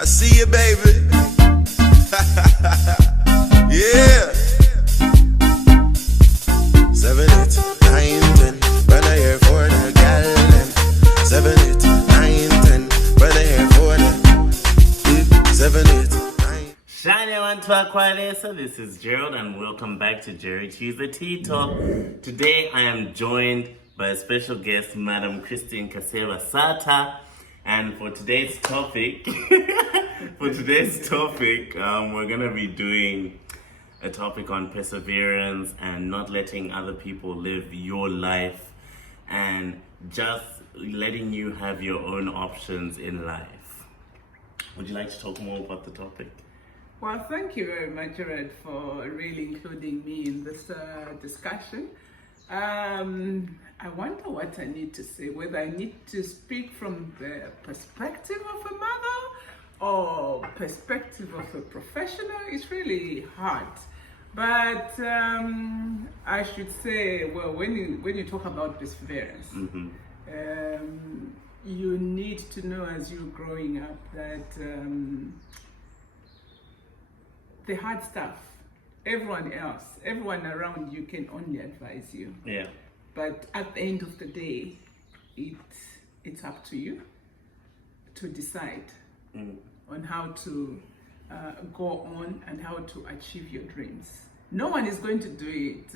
I see you, baby. Yeah. 7, 8, 9, 10. Run a here for the gal. 7, 8, 9, 10. Run a here for the 7, 8, 9. Shiny one to Aqualesa. This is Gerald and welcome back to Jerry Tuesday Tea Talk. Today I am joined by a special guest, Madam Christine Kaseva Sata. And for today's topic, we're gonna be doing a topic on perseverance and not letting other people live your life and just letting you have your own options in life. Would you like to talk more about the topic? Well, thank you very much, Gerard, for really including me in this discussion. I wonder what I need to say, whether I need to speak from the perspective of a mother or perspective of a professional. It's really hard. But I should say, well, when you talk about perseverance, you need to know as you're growing up that the hard stuff, everyone around you can only advise you. Yeah. But at the end of the day, it's up to you to decide on how to go on and how to achieve your dreams. No one is going to do it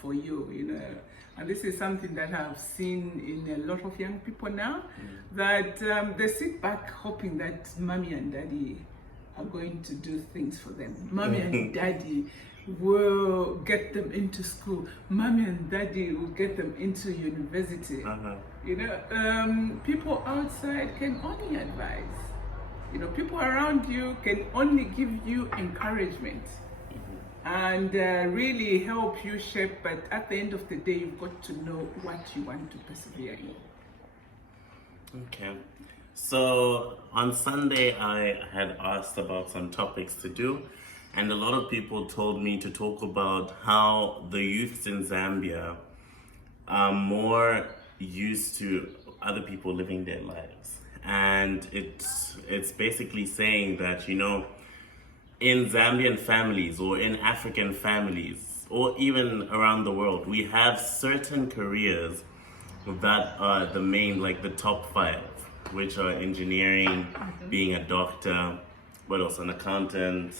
for you, you know. And this is something that I've seen in a lot of young people now, that they sit back hoping that mommy and daddy are going to do things for them. Mommy and daddy will get them into school. Mommy and daddy will get them into university. You know, people outside can only advise. You know, people around you can only give you encouragement and really help you shape. But at the end of the day, you've got to know what you want to persevere in. Okay. So on Sunday, I had asked about some topics to do, and a lot of people told me to talk about how the youths in Zambia are more used to other people living their lives. And it's basically saying that, you know, in Zambian families or in African families or even around the world, we have certain careers that are the main, like the top 5. Which are engineering, being a doctor, what else, an accountant,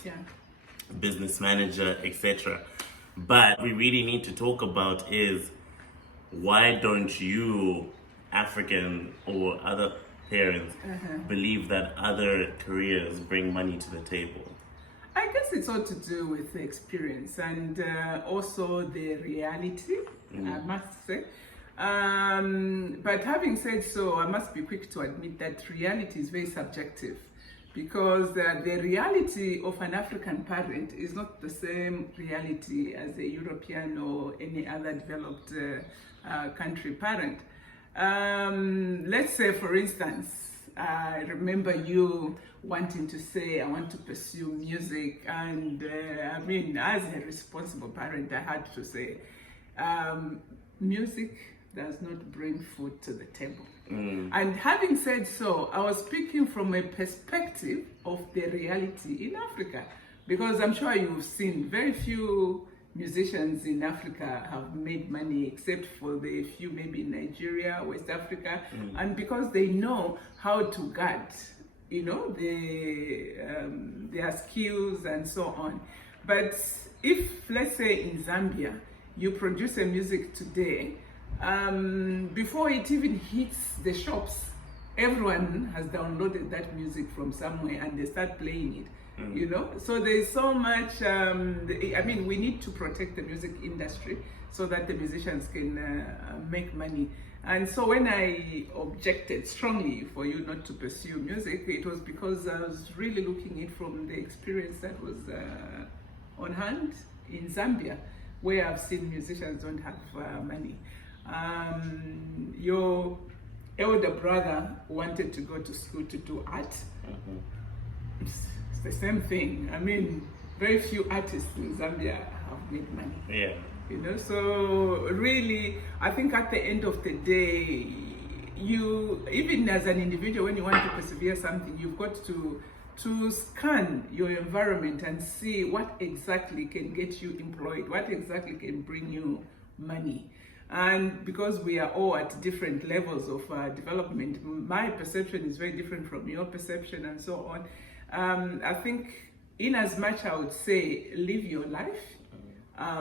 business manager, etc. But we really need to talk about is, why don't you, African or other parents, believe that other careers bring money to the table? I guess it's all to do with the experience and also the reality, I must say. But having said so, I must be quick to admit that reality is very subjective, because the reality of an African parent is not the same reality as a European or any other developed country parent. Let's say, for instance, I remember you wanting to say, I want to pursue music, and I mean, as a responsible parent, I had to say, music does not bring food to the table. And having said so, I was speaking from a perspective of the reality in Africa, because I'm sure you've seen very few musicians in Africa have made money, except for the few maybe in Nigeria, West Africa, and because they know how to guard, you know, their skills and so on. But if, let's say in Zambia, you produce a music today, before it even hits the shops, everyone has downloaded that music from somewhere and they start playing it, you know. So there's so much, I mean, we need to protect the music industry so that the musicians can make money. And so when I objected strongly for you not to pursue music, it was because I was really looking at it from the experience that was on hand in Zambia, where I've seen musicians don't have money. Your elder brother wanted to go to school to do art. It's the same thing. I mean, very few artists in Zambia have made money. Yeah. You know, so really, I think at the end of the day, you, even as an individual, when you want to persevere something, you've got to to scan your environment and see what exactly can get you employed, what exactly can bring you money. And because we are all at different levels of development, my perception is very different from your perception and so on. I think in as much I would say live your life,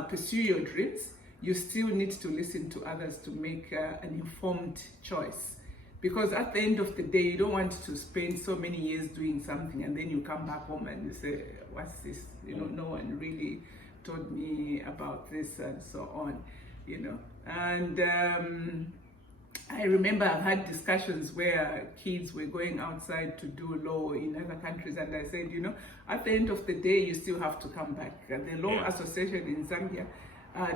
pursue your dreams, you still need to listen to others to make an informed choice. Because at the end of the day, you don't want to spend so many years doing something and then you come back home and you say, what's this? No one really told me about this and so on, And I remember I've had discussions where kids were going outside to do law in other countries, and I said, at the end of the day, you still have to come back. The Law Association in Zambia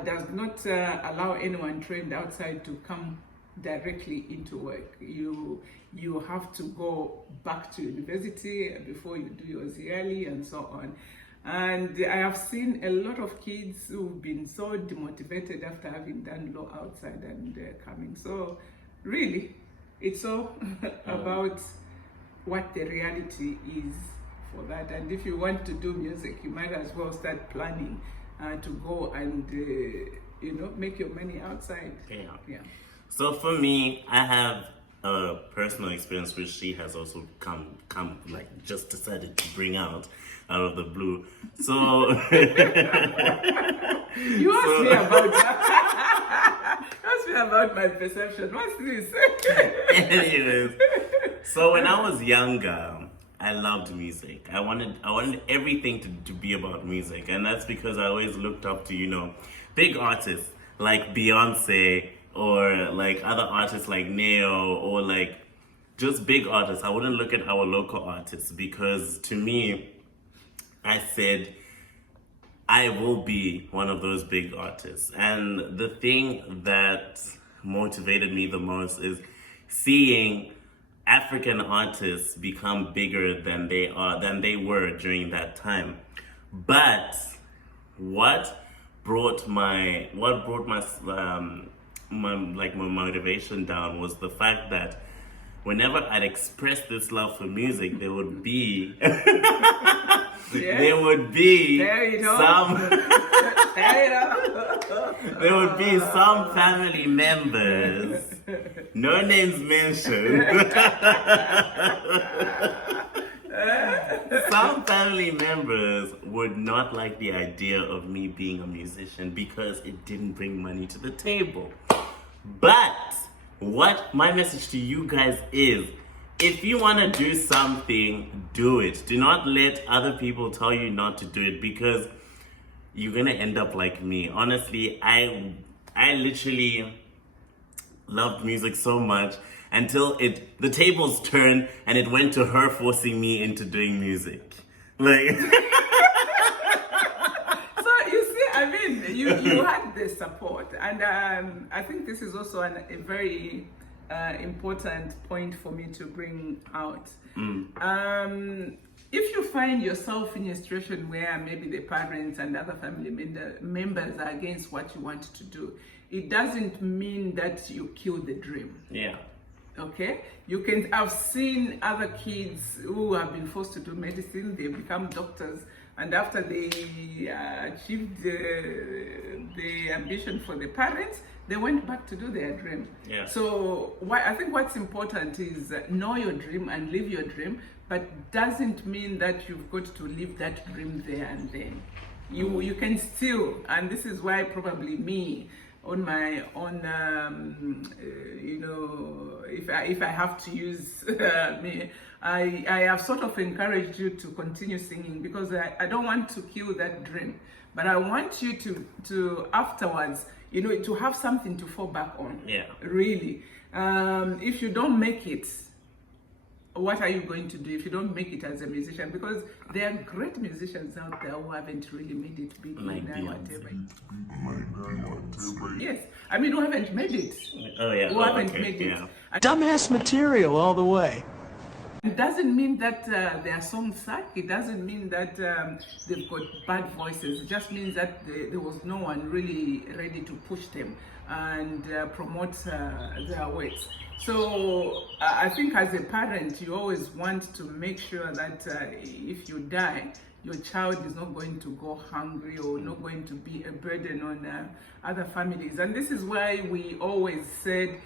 does not allow anyone trained outside to come directly into work. You have to go back to university before you do your ZLE and so on. And I have seen a lot of kids who've been so demotivated after having done law outside and coming. So really, it's all about what the reality is for that. And if you want to do music, you might as well start planning to go and make your money outside. Yeah. So for me, I have a personal experience which she has also come like just decided to bring out of the blue. So you asked me about that. Ask me about my perception. What's this? Anyways, so when I was younger, I loved music. I wanted everything to be about music, and that's because I always looked up to big artists like Beyonce, or like other artists like Neo, or like just big artists. I wouldn't look at our local artists, because to me, I said, I will be one of those big artists. And the thing that motivated me the most is seeing African artists become bigger than they were during that time. But what brought my motivation down was the fact that whenever I'd express this love for music, there would be some family members, no names mentioned. Some family members would not like the idea of me being a musician because it didn't bring money to the table. But what my message to you guys is, if you want to do something, do it. Do not let other people tell you not to do it, because you're going to end up like me. Honestly, I literally loved music so much until the tables turned and it went to her forcing me into doing music. Like So you see, I mean, you had the support, and I think this is also a very important point for me to bring out. If you find yourself in a situation where maybe the parents and other family members are against what you want to do, it doesn't mean that you kill the dream. Yeah. Okay, I've seen other kids who have been forced to do medicine, they become doctors, and after they achieved the ambition for the parents, they went back to do their dream. Yeah. So I think what's important is know your dream and live your dream, but doesn't mean that you've got to live that dream there and then. You can still, and this is why probably me, on my own, if I have to use me, I have sort of encouraged you to continue singing, because I don't want to kill that dream, but I want you to afterwards, to have something to fall back on. Yeah. Really. If you don't make it, what are you going to do if you don't make it as a musician? Because there are great musicians out there who haven't really made it big, like whatever. Yes, I mean, who haven't made it. Oh yeah. Who haven't made it. Dumbass material all the way. It doesn't mean that their songs suck. It doesn't mean that they've got bad voices. It just means that there was no one really ready to push them and promote their works. So I think as a parent, you always want to make sure that if you die, your child is not going to go hungry or not going to be a burden on other families. And this is why we always said,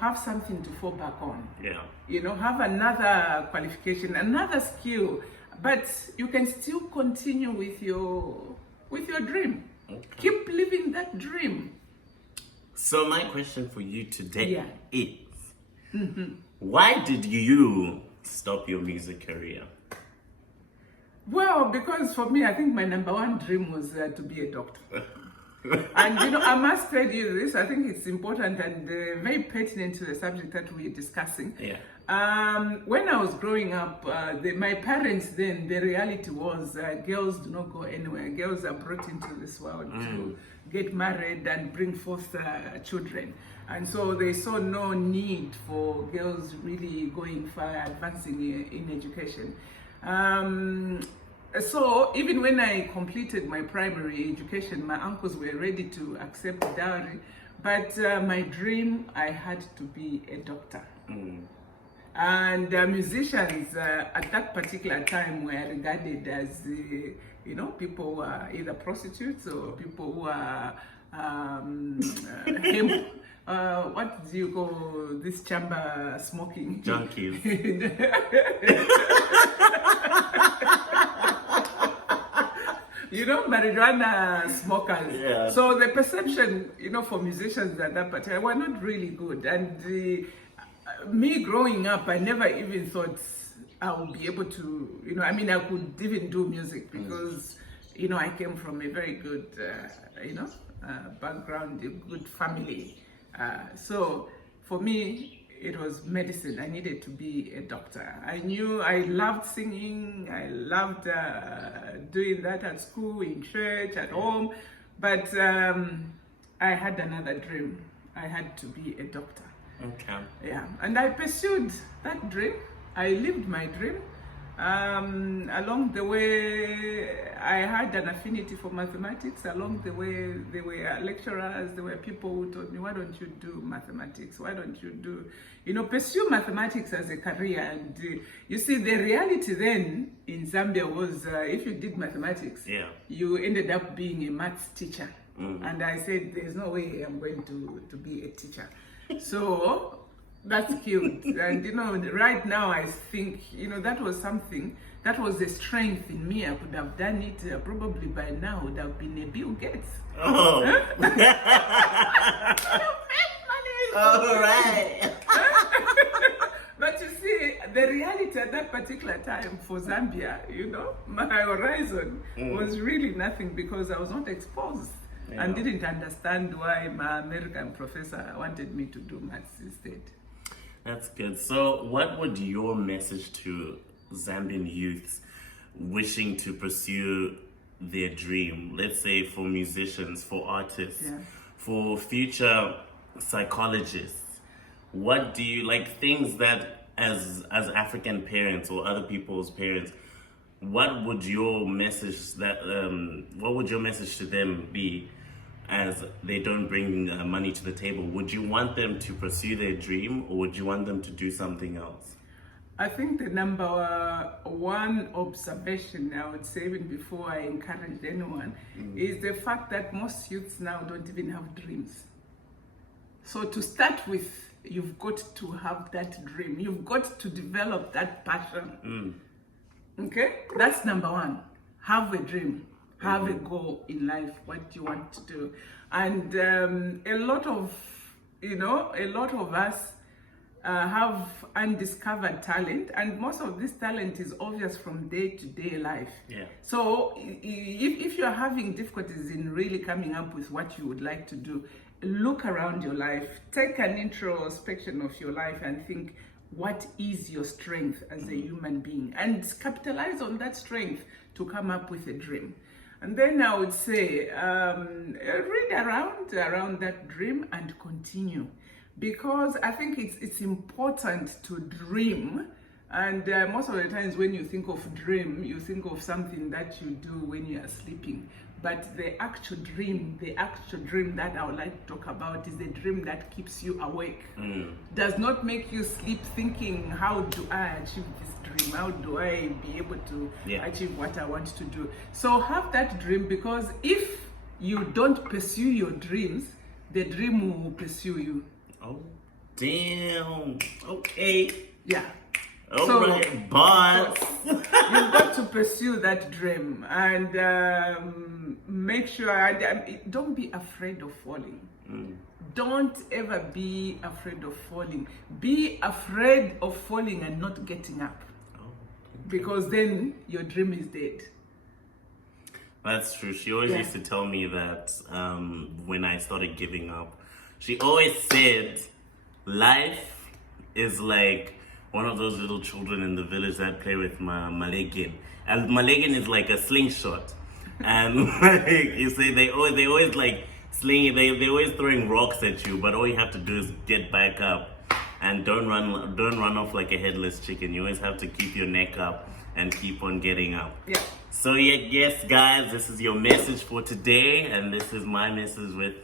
have something to fall back on. Yeah. Have another qualification, another skill, but you can still continue with your dream. Okay. Keep living that dream. So my question for you today is, why did you stop your music career? Well, because for me, I think my number one dream was to be a doctor. And I must tell you this, I think it's important and very pertinent to the subject that we're discussing. Yeah. When I was growing up, my parents then, the reality was girls do not go anywhere. Girls are brought into this world to get married and bring forth children. And so they saw no need for girls really going far, advancing in education. So even when I completed my primary education, my uncles were ready to accept dowry, but my dream, I had to be a doctor. And musicians at that particular time were regarded as, people who are either prostitutes or people who are what do you call this chamber smoking? Junkies. Marijuana smokers. Yeah. So the perception, for musicians at that particular were not really good. And me growing up, I never even thought I would be able to, I could even do music because, I came from a very good, background, a good family. So for me, it was medicine. I needed to be a doctor. I knew I loved singing. I loved doing that at school, in church, at home. But I had another dream. I had to be a doctor. Okay. Yeah, and I pursued that dream. I lived my dream. Along the way, I had an affinity for mathematics. Along the way, there were lecturers, there were people who told me, why don't you do mathematics? Why don't you pursue mathematics as a career? And you see, the reality then in Zambia was if you did mathematics, you ended up being a maths teacher. And I said, there's no way I'm going to be a teacher. So that's killed. And right now I think that was something that was a strength in me. I could have done it probably by now. Would have been a Bill Gates. Oh. All right. But you see, the reality at that particular time for Zambia, my horizon was really nothing because I was not exposed. And didn't understand why my American professor wanted me to do maths instead. That's good. So what would your message to Zambian youths wishing to pursue their dream, let's say for musicians, for artists, for future psychologists, what do you things that as African parents or other people's parents, what would your message to them be as they don't bring money to the table? Would you want them to pursue their dream or would you want them to do something else? I think the number one observation I would say, even before I encourage anyone, is the fact that most youths now don't even have dreams. So to start with, you've got to have that dream. You've got to develop that passion. Okay? That's number one. Have a dream. Have a goal in life, what you want to do. And a lot of us have undiscovered talent, and most of this talent is obvious from day-to-day life. Yeah. So if you're having difficulties in really coming up with what you would like to do, look around your life, take an introspection of your life and think, what is your strength as a human being? And capitalize on that strength to come up with a dream. And then I would say, read around that dream and continue. Because I think it's important to dream And most of the times when you think of dream, you think of something that you do when you are sleeping. But the actual dream that I would like to talk about is the dream that keeps you awake. Does not make you sleep thinking, how do I achieve this dream? How do I be able to achieve what I want to do? So have that dream, because if you don't pursue your dreams, the dream will pursue you. Oh, damn. Okay. Yeah. All right, boss. You've got to pursue that dream, and make sure, don't be afraid of falling. Don't ever be afraid of falling. Be afraid of falling and not getting up, because then your dream is dead. That's true. She always used to tell me that when I started giving up, she always said, life is like one of those little children in the village that play with malegin. And malegin is like a slingshot. And like you say, they always like slinging, they always throwing rocks at you, but all you have to do is get back up and don't run off like a headless chicken. You always have to keep your neck up and keep on getting up. Yeah. So yes guys, this is your message for today, and this is my message with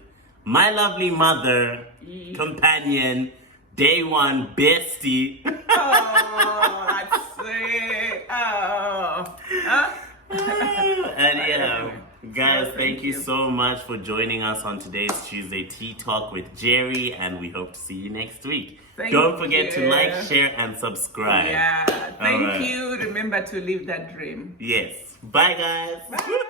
my lovely mother, companion, day one bestie. Oh, that's it. Oh. And yeah, guys, thank you so much for joining us on today's Tuesday Tea Talk with Jerry, and we hope to see you next week. Don't forget to like, share, and subscribe. Yeah, thank you. Remember to live that dream. Yes. Bye, guys. Bye.